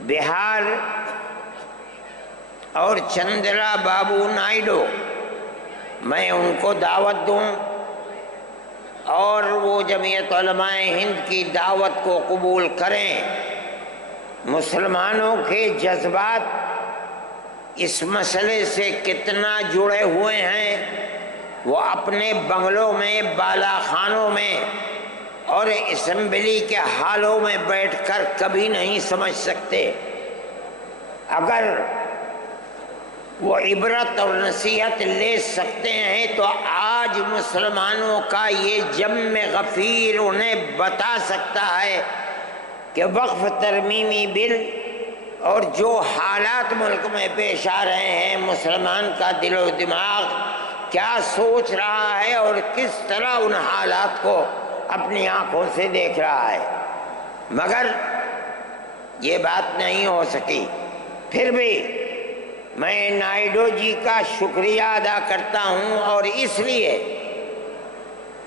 بہار اور چندرا بابو نائیڈو، میں ان کو دعوت دوں اور وہ جمعیت علماء ہند کی دعوت کو قبول کریں۔ مسلمانوں کے جذبات اس مسئلے سے کتنا جڑے ہوئے ہیں وہ اپنے بنگلوں میں، بالا خانوں میں اور اسمبلی کے ہالوں میں بیٹھ کر کبھی نہیں سمجھ سکتے۔ اگر وہ عبرت اور نصیحت لے سکتے ہیں تو آج مسلمانوں کا یہ جم غفیر انہیں بتا سکتا ہے کہ وقف ترمیمی بل اور جو حالات ملک میں پیش آ رہے ہیں، مسلمان کا دل و دماغ کیا سوچ رہا ہے اور کس طرح ان حالات کو اپنی آنکھوں سے دیکھ رہا ہے، مگر یہ بات نہیں ہو سکی۔ پھر بھی میں نائیڈو جی کا شکریہ ادا کرتا ہوں، اور اس لیے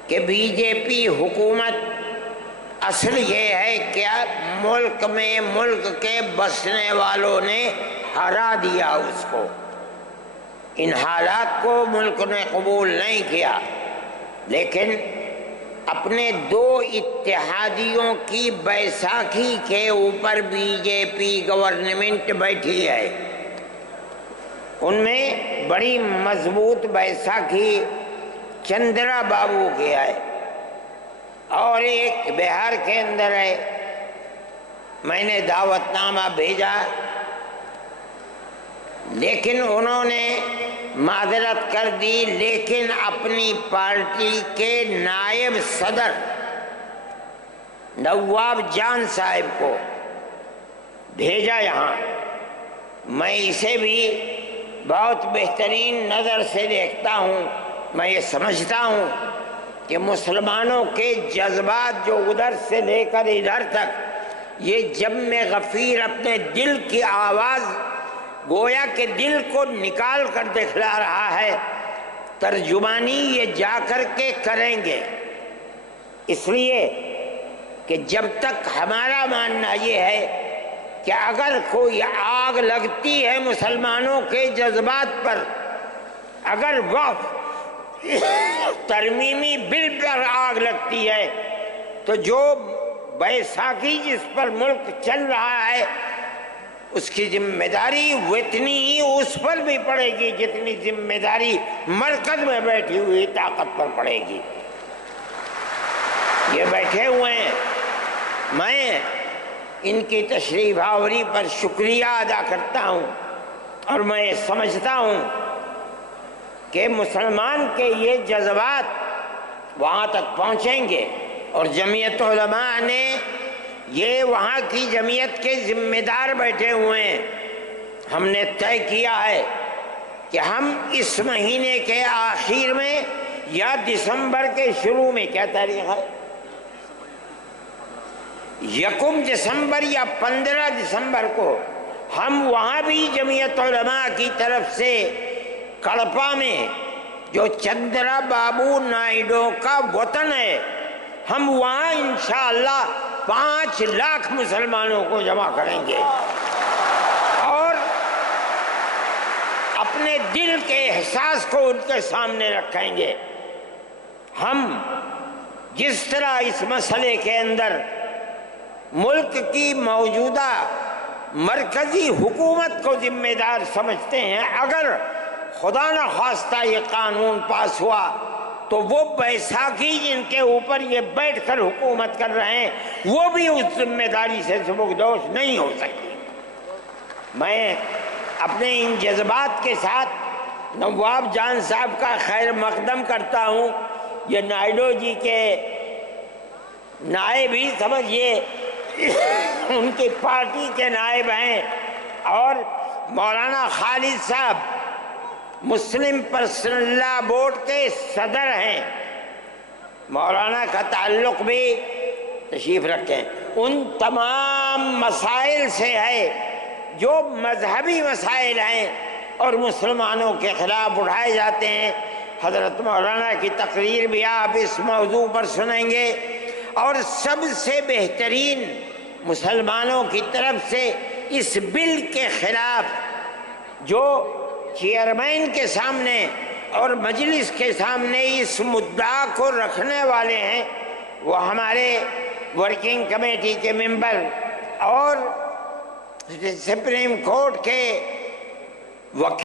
کہ بی جے پی حکومت اصل یہ ہے کہ ملک میں ملک کے بسنے والوں نے ہرا دیا اس کو، ان حالات کو ملک نے قبول نہیں کیا، لیکن اپنے دو اتحادیوں کی بیساکھی کے اوپر بی جے پی گورنمنٹ بیٹھی ہے۔ ان میں بڑی مضبوط بیساکھی چندرا بابو کی ہے اور ایک بہار کے اندر ہے۔ میں نے دعوت نامہ بھیجا، لیکن انہوں نے معذرت کر دی، لیکن اپنی پارٹی کے نائب صدر نواب جان صاحب کو بھیجا یہاں۔ میں اسے بھی بہت بہترین نظر سے دیکھتا ہوں۔ میں یہ سمجھتا ہوں کہ مسلمانوں کے جذبات جو ادھر سے لے کر ادھر تک، یہ جم غفیر اپنے دل کی آواز گویا کہ دل کو نکال کر دکھلا رہا ہے، ترجمانی یہ جا کر کے کریں گے، اس لیے کہ جب تک ہمارا ماننا یہ ہے کہ اگر کوئی آگ لگتی ہے مسلمانوں کے جذبات پر، اگر وقف ترمیمی بل پر آگ لگتی ہے، تو جو بیساکھی جس پر ملک چل رہا ہے اس کی ذمہ داری اتنی ہی اس پر بھی پڑے گی جتنی ذمہ داری مرکز میں بیٹھی ہوئی طاقت پر پڑے گی۔ یہ بیٹھے ہوئے ہیں، میں ان کی تشریف آوری پر شکریہ ادا کرتا ہوں، اور میں یہ سمجھتا ہوں کہ مسلمان کے یہ جذبات وہاں تک پہنچیں گے، اور جمعیت علماء نے یہ وہاں کی جمعیت کے ذمہ دار بیٹھے ہوئے ہیں۔ ہم نے طے کیا ہے کہ ہم اس مہینے کے آخر میں یا دسمبر کے شروع میں، کیا تاریخ ہے، 1 دسمبر یا 15 دسمبر کو ہم وہاں بھی جمعیت علماء کی طرف سے کڑپا میں، جو چندرا بابو نائیڈو کا وطن ہے، ہم وہاں انشاءاللہ 5 لاکھ مسلمانوں کو جمع کریں گے اور اپنے دل کے احساس کو ان کے سامنے رکھیں گے۔ ہم جس طرح اس مسئلے کے اندر ملک کی موجودہ مرکزی حکومت کو ذمہ دار سمجھتے ہیں، اگر خدا نہ خواستہ یہ قانون پاس ہوا تو وہ بیساکھی جن کے اوپر یہ بیٹھ کر حکومت کر رہے ہیں وہ بھی اس ذمہ داری سے سبکدوش نہیں ہو سکتی۔ میں اپنے ان جذبات کے ساتھ نواب جان صاحب کا خیر مقدم کرتا ہوں۔ یہ نائیڈو جی کے نائب ہی سمجھیے، ان کی پارٹی کے نائب ہیں، اور مولانا خالد صاحب مسلم پرسنل لا بورڈ کے صدر ہیں، مولانا کا تعلق بھی تشریف رکھیں، ان تمام مسائل سے ہے جو مذہبی مسائل ہیں اور مسلمانوں کے خلاف اٹھائے جاتے ہیں۔ حضرت مولانا کی تقریر بھی آپ اس موضوع پر سنیں گے، اور سب سے بہترین مسلمانوں کی طرف سے اس بل کے خلاف جو چیئرمین کے سامنے اور مجلس کے سامنے اس مدعا کو رکھنے والے ہیں وہ ہمارے ورکنگ کمیٹی کے ممبر اور سپریم کورٹ کے وکیل